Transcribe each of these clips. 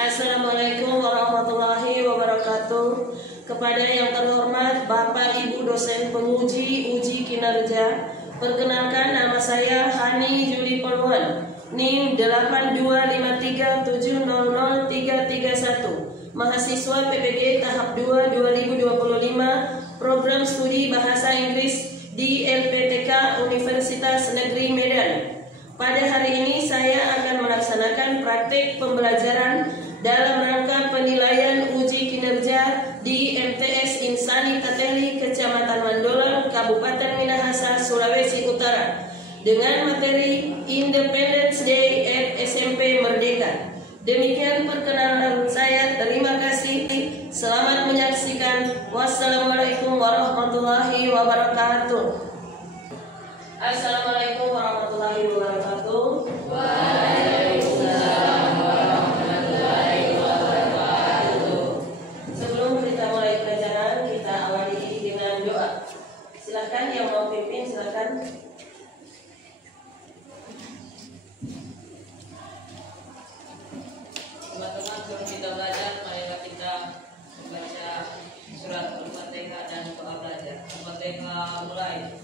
Assalamualaikum warahmatullahi wabarakatuh. Kepada yang terhormat Bapak Ibu dosen penguji uji kinerja, perkenalkan nama saya Hani Juli Poluan, NIM 82537000331, mahasiswa PPG tahap 2 2025, program studi bahasa Inggris di LPTK Universitas Negeri Medan. Pada hari ini saya akan melaksanakan praktik pembelajaran dalam rangka penilaian uji kinerja di MTS Insani Tateli, Kecamatan Mandola, Kabupaten Minahasa, Sulawesi Utara, dengan materi Independence Day at SMP Merdeka. Demikian perkenalan saya. Terima kasih. Selamat menyaksikan. Wassalamualaikum warahmatullahi wabarakatuh. Assalamualaikum warahmatullahi wabarakatuh. Waalaikumsalam warahmatullahi wabarakatuh. Sebelum kita mulai pelajaran, kita awali dengan doa. Silakan yang mau pimpin, silakan. Teman-teman, sebelum kita belajar, marilah kita membaca surat Al-Fatihah dan doa belajar. Al-Fatihah mulai.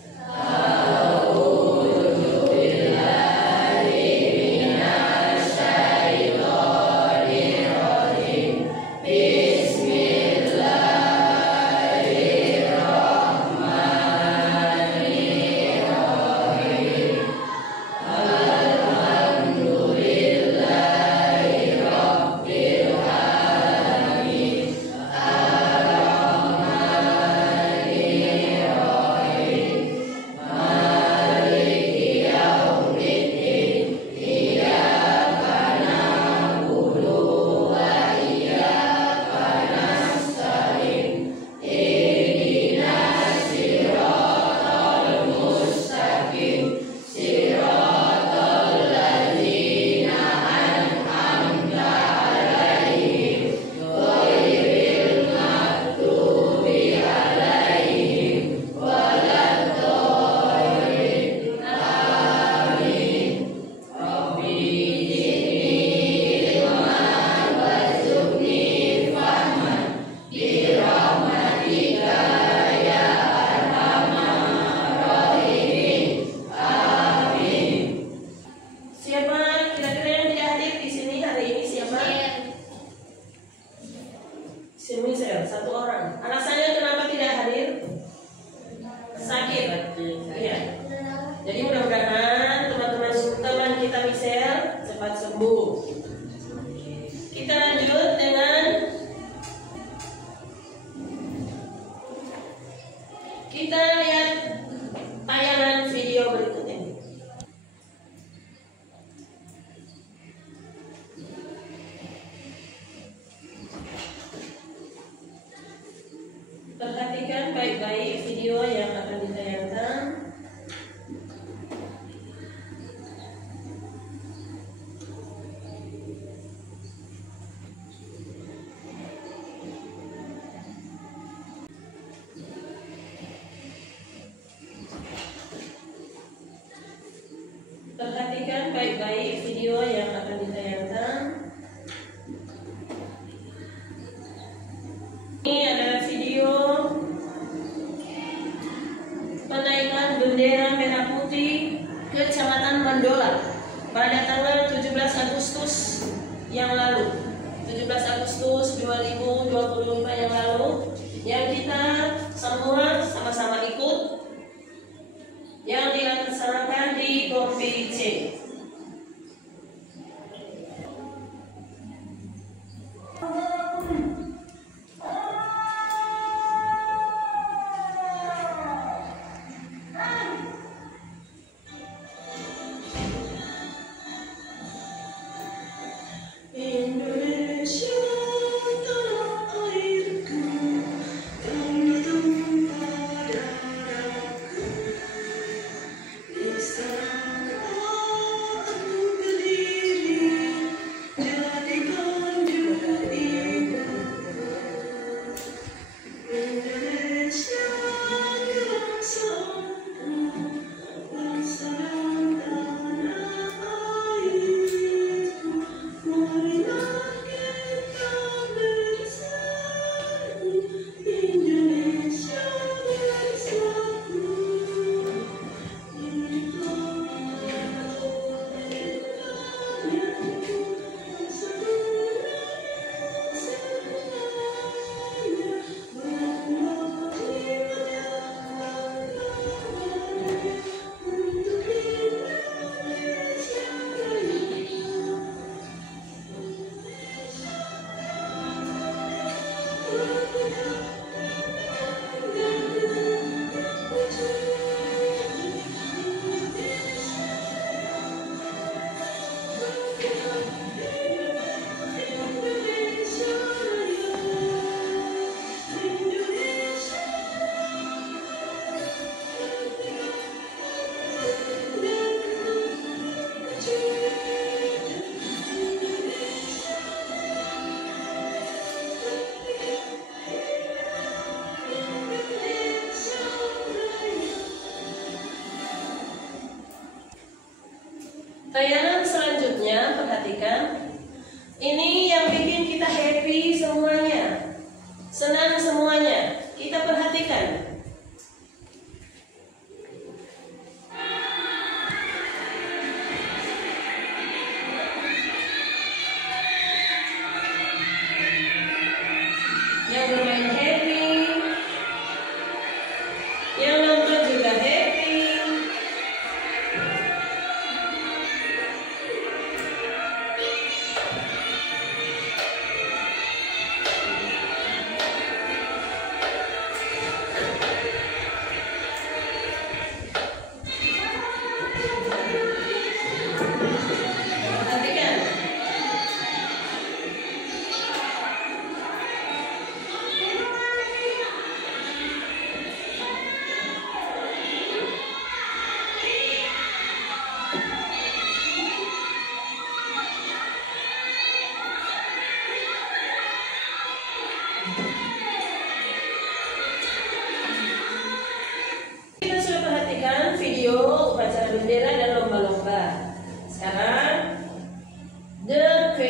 Semisal satu orang. Anak saya kenapa tidak hadir? Sakit. Iya. Jadi mudah-mudahan teman-teman kita misal cepat sembuh. Kita lanjut dengan kita lihat tayangan video berikut ini. Perhatikan baik-baik video yang akan ditayangkan. Perhatikan baik-baik video yang akan ditayangkan. Ini adalah video penaikan bendera merah putih Kecamatan Mandola pada tanggal 17 Agustus yang lalu, 17 Agustus 2025 yang lalu, yang kita semua sama-sama ikut, yang dilaksanakan di Kompi C. Indonesia tanah airku, tanah tumpah darah.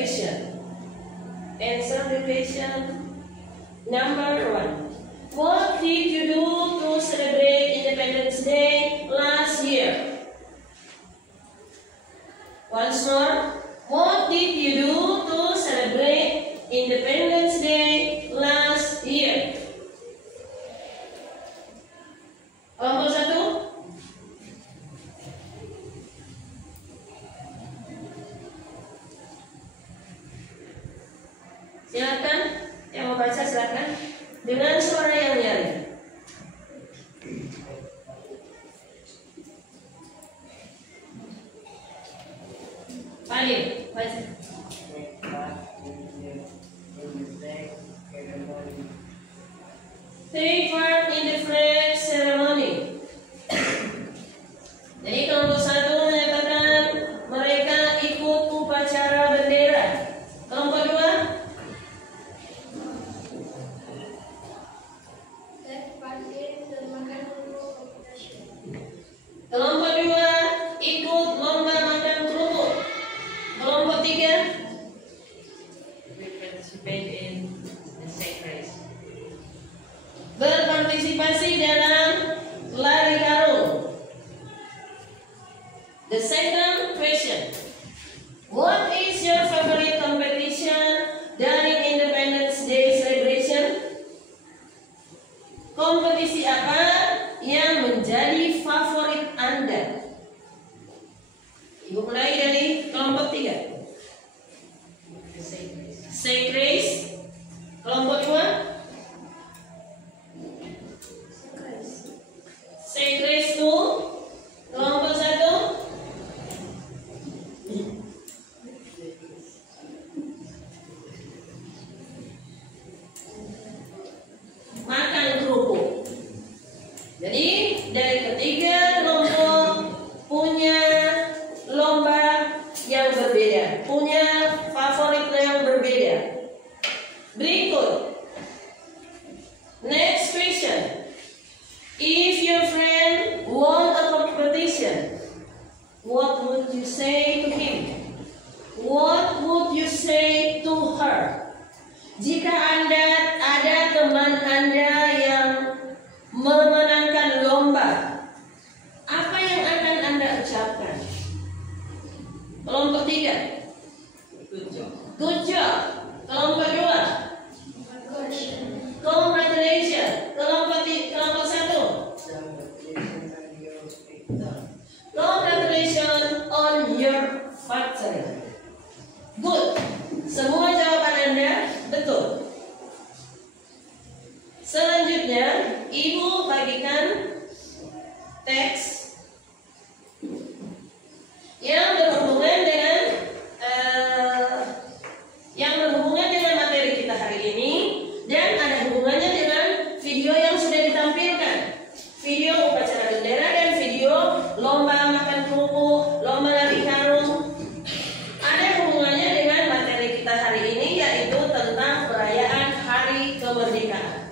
question. Answer the question. Number 1. What did you do to celebrate Independence Day last year? Once more. What did you do to celebrate Independence Day last year? Kelompok 1. Silakan, yang mau baca silakan dengan suara yang nyaring. Paling baca. Take part in the flag ceremony. Jadi kelompok 1 menyatakan mereka ikut upacara bendera. Kelompok 2. Kelompok 2 ikut lomba makan kerupuk. Kelompok 3. We participate in the sack race. Berpartisipasi dalam lari karung. The second question. What is your favorite competition during Independence Day celebration? Kompetisi apa yang menjadi favorit Anda? Ibu mulai dari kelompok 3. The sack race. Sack race. Kelompok 2. Sack race 2. Kelompok 1. Makan kerupuk. Jadi dari ketiga kelompok punya lomba yang berbeda, punya favorit yang berbeda. Berikut. Next question. If your friend won a competition, what would you say to him? What would you say to her? Jika ada teman Anda yang memenangkan lomba, apa yang akan Anda ucapkan? Kelompok 3. Good job. Good job. Kelompok 2. Congratulations. Kelompok 1. Congratulations on your victory. Good. Semua jawaban Anda betul. Selanjutnya, Ibu bagikan teks yang berhubungan dengan materi kita hari ini dan ada hubungannya dengan video yang sudah ditampilkan. Video upacara bendera dan video lomba makan kerupuk, lomba lari karung. Ada hubungannya dengan materi kita hari ini, yaitu tentang perayaan Hari Kemerdekaan.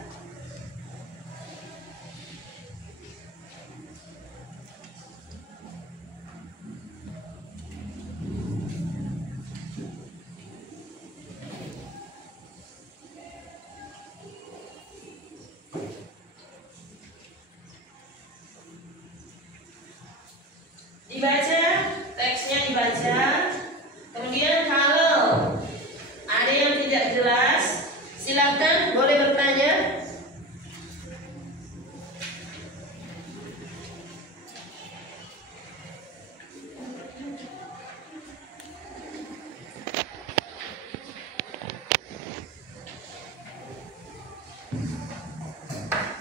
Dibaca, teksnya dibaca. Kemudian kalau ada yang tidak jelas, silakan boleh bertanya.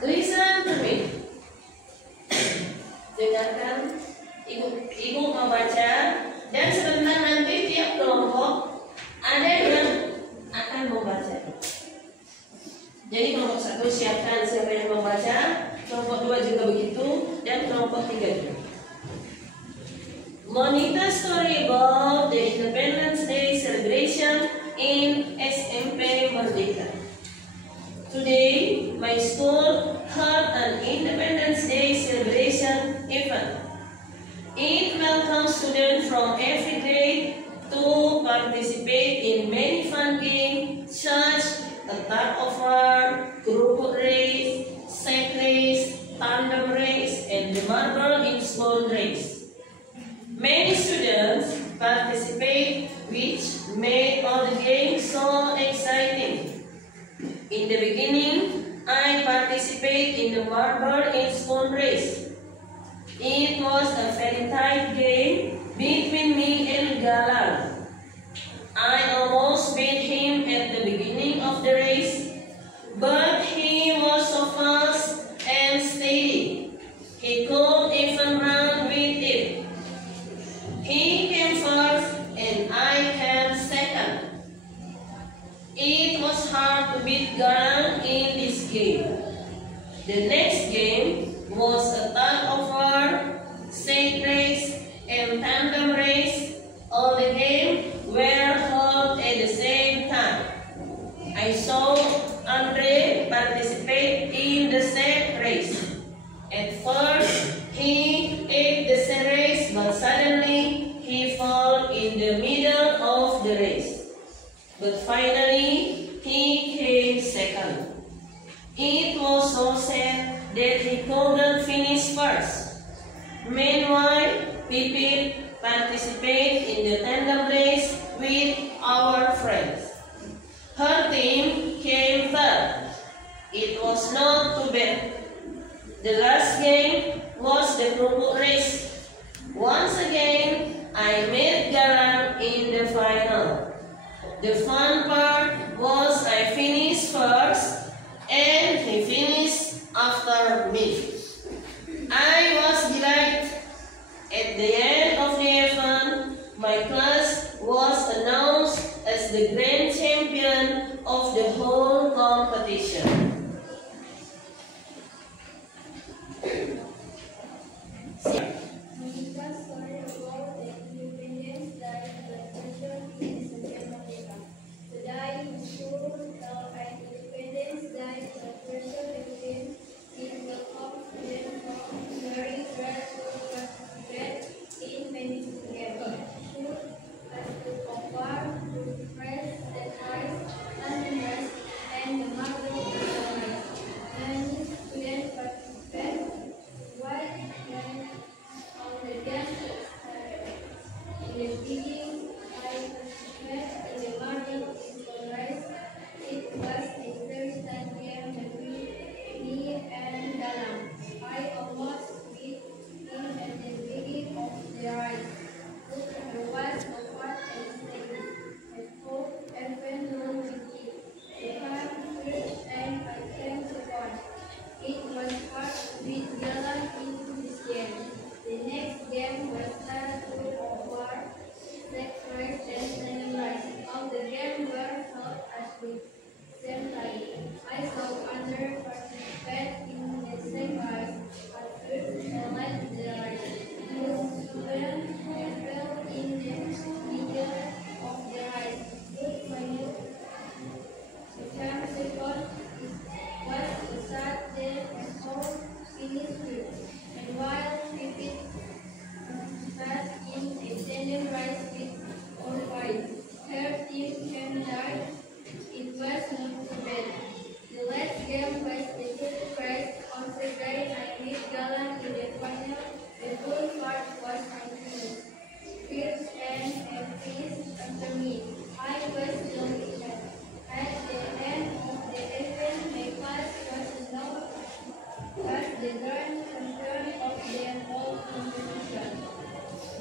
Listen to me. Dengarkan. Ibu membaca dan sebentar nanti tiap kelompok ada yang akan membaca. Jadi kelompok 1 siapkan siapa yang membaca, kelompok 2 juga begitu, dan kelompok 3 juga. Monita story about the Independence Day celebration in SMP Merdeka. Today, my school held an Independence Day celebration event. It welcomes students from every grade to participate in tug of war, kerupuk race, sack race, tandem race, and the marble in spoon race. Many students participate, which made all the games so exciting. In the beginning, I participated in the marble in spoon race. It was a very tight game between me and Galang. I almost beat him at the beginning of the race, but he was so fast and steady. He could even run with it. He came first and I came second. It was hard to beat Galang in this game. The next game was a tug of war, sack race, and tandem race. All the games were held at the same time. I saw Andre participate in the sack race. At first, he ate the sack race, but suddenly he fell in the middle of the race. But finally, he came second. It was so sad that he couldn't finish first. Meanwhile, Pipit participated in the tandem race with our friends. Her team came third. It was not too bad. The last game was the kerupuk race. Once again, I met Galang in the final. The fun part was I finished first and he finished after me. I was delighted. At the end of the event, my class was announced as the grand champion of the whole competition.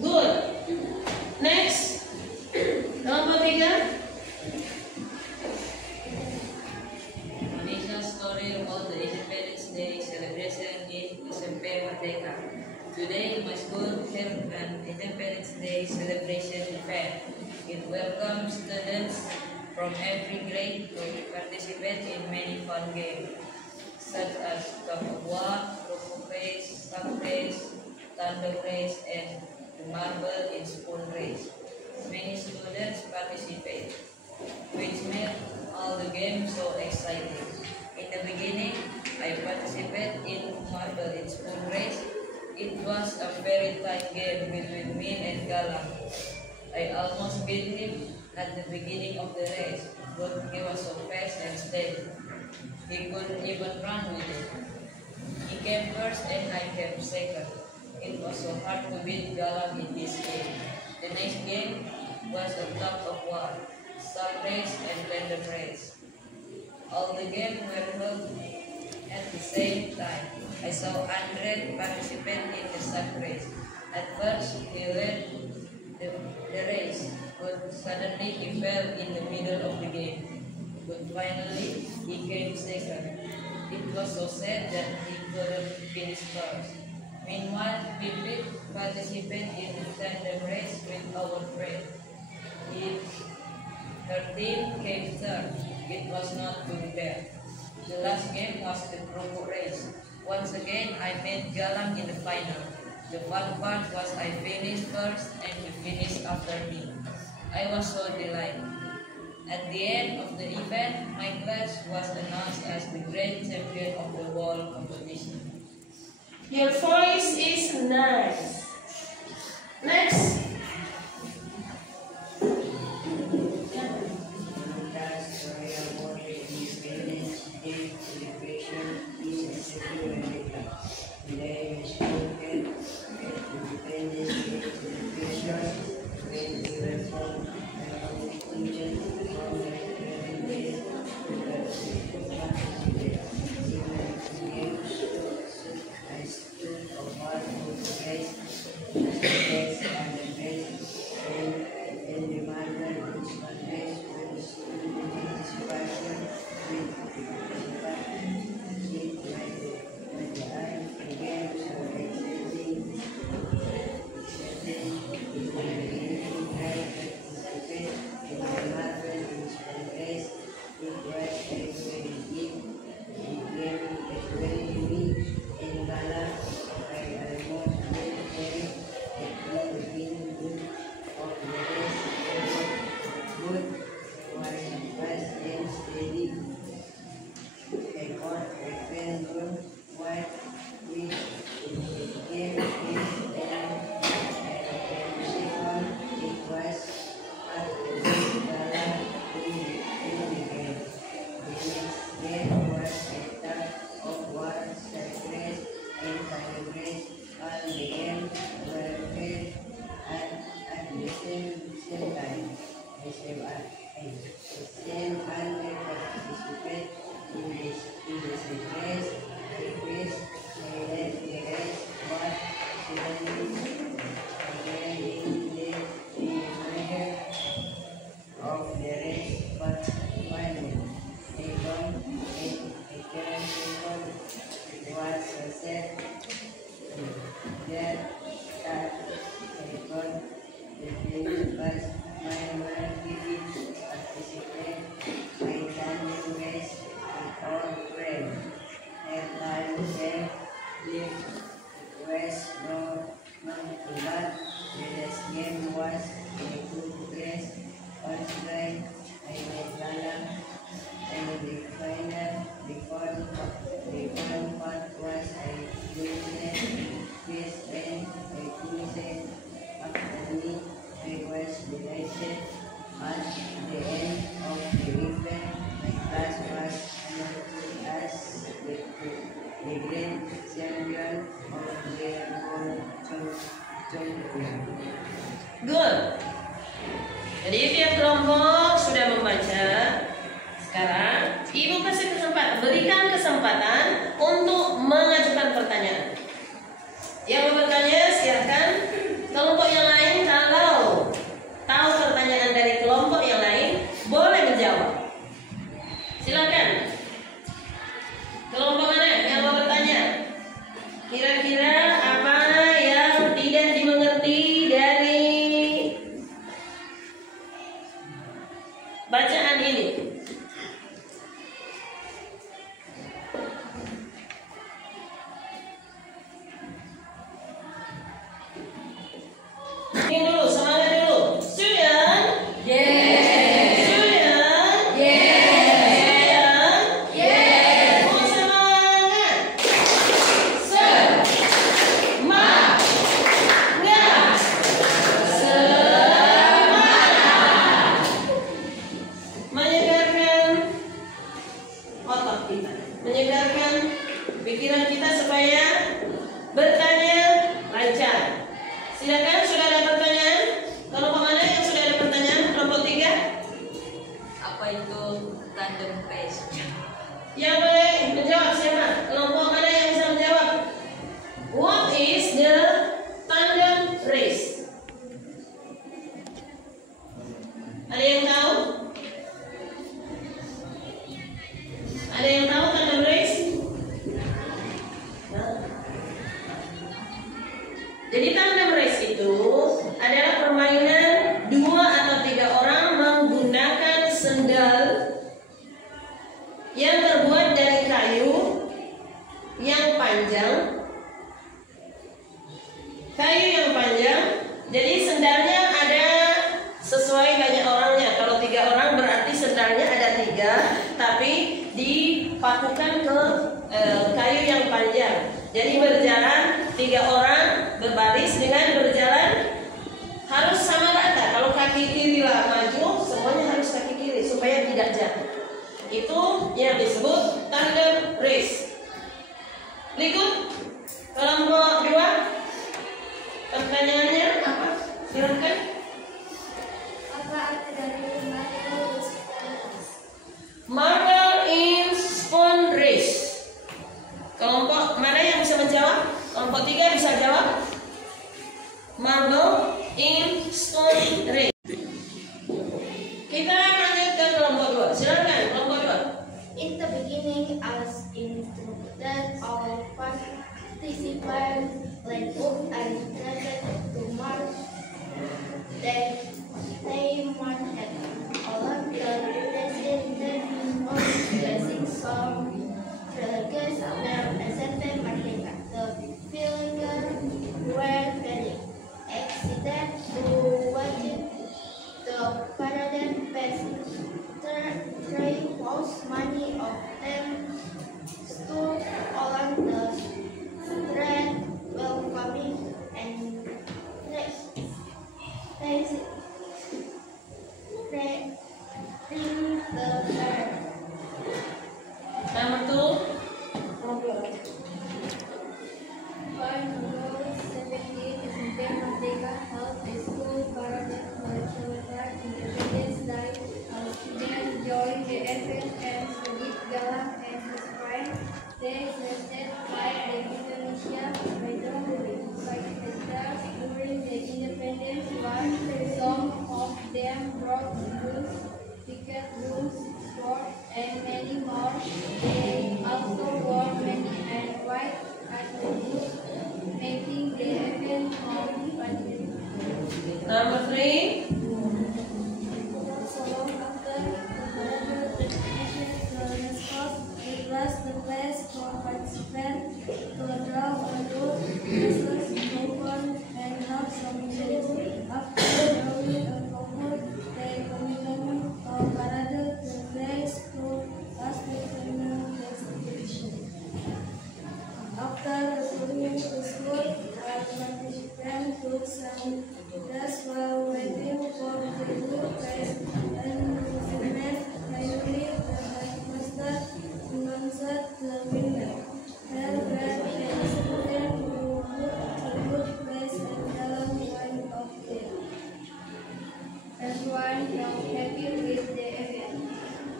Good. Next. Nomor 3. Indonesia story about the Independence Day celebration in SMP Merdeka. Today, my school held an Independence Day celebration event. It welcomes students from every grade to participate in many fun games, such as tug of war, kerupuk race, sack race, tandem race, and the marble in spoon race. Many students participate, which made all the games so exciting. In the beginning, I participated in marble in spoon race. It was a very tight game between me and Galang. I almost beat him at the beginning of the race, but he was so fast and steady. He couldn't even run with it. He came first and I came second. It was so hard to beat Galang in this game. The next game was a tug of war, sack race and blender race. All the games were held at the same time. I saw Andre participate in the sack race. At first, he led the race, but suddenly he fell in the middle of the game. But finally, he came second. It was so sad that he couldn't finish first. Meanwhile, Pipit participated in the tandem race with our friend. Her team came third. It was not too bad. The last game was the Kroko race. Once again, I met Galang in the final. The fun part was I finished first and he finished after me. I was so delighted. At the end of the event, my class was announced as the grand champion of the whole competition. Your voice is nice. Next. Good. Jadi tiap kelompok sudah membaca. Sekarang Ibu berikan kesempatan untuk mengajukan pertanyaan. Yang mau bertanya silakan. Kelompok yang lain kalau tahu pertanyaan dari kelompok yang lain boleh menjawab. Silakan. Kelompok mana yang mau bertanya? Kira-kira apa yang tidak dimengerti dari bacaan ini? Ini dulu, semangat dulu. Student? Yes. Student? Yes. Student? Yes. Oh, semangat. Semangat. Semangat. Menyegarkan menyegarkan pikiran kita supaya bertanya lancar. Silakan, sudah ada pertanyaan? Kelompok mana yang sudah ada pertanyaan? Kelompok 3. Apa itu tandem race? Yang boleh menjawab siapa? Kelompok mana yang bisa menjawab? What is the tandem race? Ada yang tahu? Ada yang tahu tandem race? Jadi tandem race itu adalah permainan 2 atau 3 orang menggunakan sendal yang terbuat dari kayu yang panjang. Kayu yang panjang. Jadi sendalnya ada sesuai banyak orangnya. Kalau 3 orang berarti sendalnya ada 3, tapi dipakukan ke kayu yang panjang. Jadi berjalan 3 orang berbaris dengan berjalan harus sama rata. Kalau kaki kiri lah maju, semuanya harus kaki kiri supaya tidak jatuh. Itu yang disebut tandem race. Berikut kelompok 2. Pertanyaannya apa? Silakan. Apa arti dari Marble in spoon race. Kelompok mana yang bisa menjawab? Kelompok 3 bisa jawab. Marble in spoon race. Kita lanjut ke kelompok 2. Silakan kelompok 2. In the beginning, as instructed, all participants lined up and started to march. Then they marched along the president of blessing song. Delegates of SMP Merdeka. The pilgrims were very excited to watch the parade pass. Three was many of them stood along the street welcoming and ring the bell. Nomor 2. On Road 17 SMP Merdeka held a school parade for celebrate Independence Day. All students joined the event and Sadiq Galang and his friends. They presented by the Indonesia freedom fighters during the Independence War. Some of them brought books, ticket books, swords, and many more. They also wore many and white attributes, making the event more fun. Nomor 3. So after the parade presentation, the mascot request the place for participants to draw a road, wrestlers, open, and have some music. After drawing a couple, they continued a parade to place to as the final destination. After returning to school, our participants took some rest while waiting for the group test and received finally the headmaster announced the winner. There were 10 students who took a good place and Galang one of them. Everyone felt happy with the event.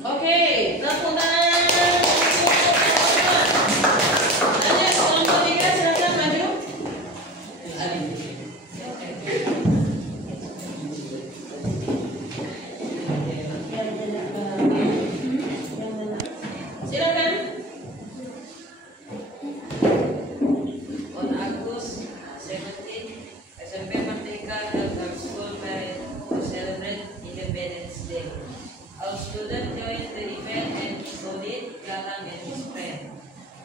Oke, tepuk tangan. Lanjut kelompok 3, silakan maju. Silakan. On August 17, SMP Merdeka held a school parade to celebrate Independence Day. All students joined the event and included Galang and his friend.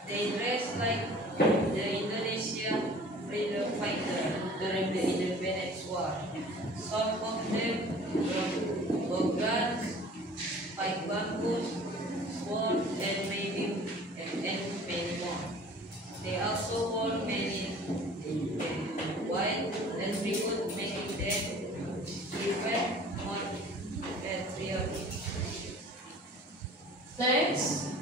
They dressed like the Indonesia freedom fighter during the Independence War. Some of them brought guns, fight bamboos, sword, and many more. They also wore many white attributes, making them even more patriotic. Next.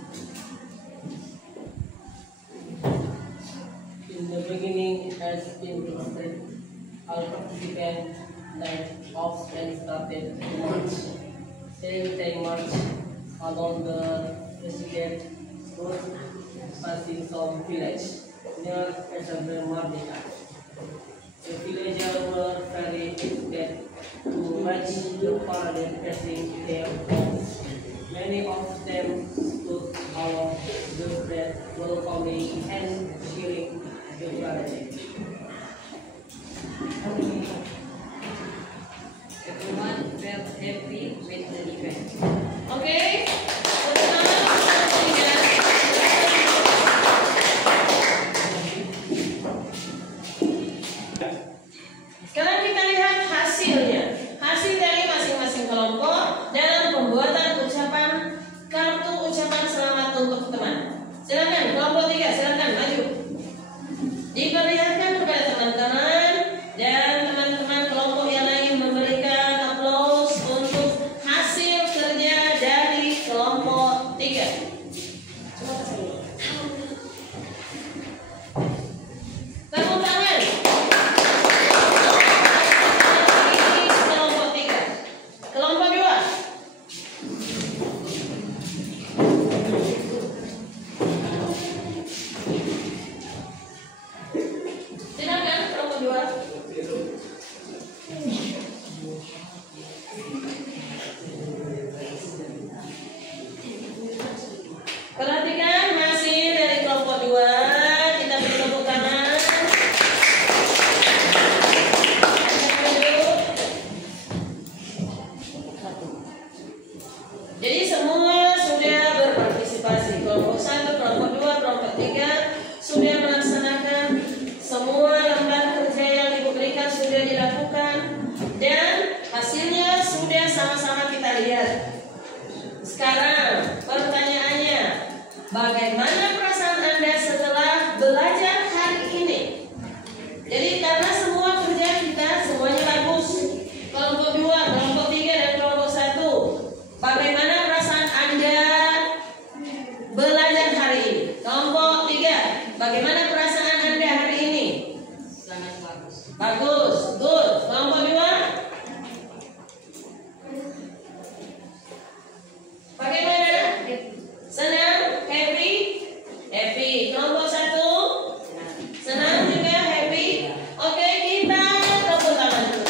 march along the President Road, passing some village near Isabel Mardika. The villagers were very excited to watch the parade passing their homes. Many of them stood along the road, welcoming and cheering the parade. Everyone felt happy with the event. Oke. Sekarang kita lihat hasilnya. Hasil dari masing-masing kelompok dalam pembuatan ucapan kartu ucapan selamat untuk teman. Silakan kelompok 3, silakan maju. Diperlihatkan kepada teman-teman dan teman-teman kelompok yang lain memberikan aplaus untuk hasil kerja dari kelompok 3. Tepuk tangan. Kelompok 3. Kelompok 2. Silakan kelompok 2. Perhatikan hasil dari kelompok 2. Kita beri tepuk tangan. Jadi semua sudah berpartisipasi. Kelompok 1, kelompok 2, kelompok 3 sudah melaksanakan semua lembar kerja yang Ibu berikan sudah dilakukan dan hasilnya sudah sama-sama kita lihat. Sekarang pertanyaannya, bagaimana perasaan Anda setelah belajar hari ini? Jadi karena semua kerja kita semuanya bagus. Kelompok 2, kelompok 3 dan kelompok 1. Bagaimana perasaan Anda belajar hari ini? Kelompok 3, bagaimana perasaan Anda hari ini? Sangat bagus. Bagus, good. Kelompok 2, bagaimana? Senang? Happy? Happy. Kelompok 1, senang juga, happy. Oke, kita tepuk tangan dulu.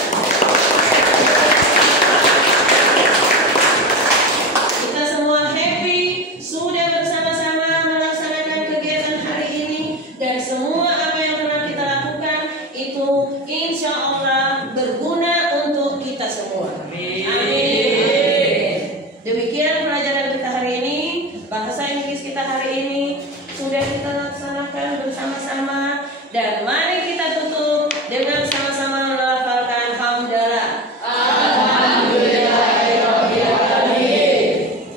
Kita semua happy, sudah bersama-sama melaksanakan kegiatan hari ini dan semua apa yang pernah kita lakukan itu insya Allah berguna untuk kita semua. Amin. Demikian pelajaran kita hari ini. Bahasa Inggris kita hari ini sudah kita laksanakan bersama-sama dan mari kita tutup dengan sama-sama melafalkan hamdalah. Alhamdulillahirobbilalamin.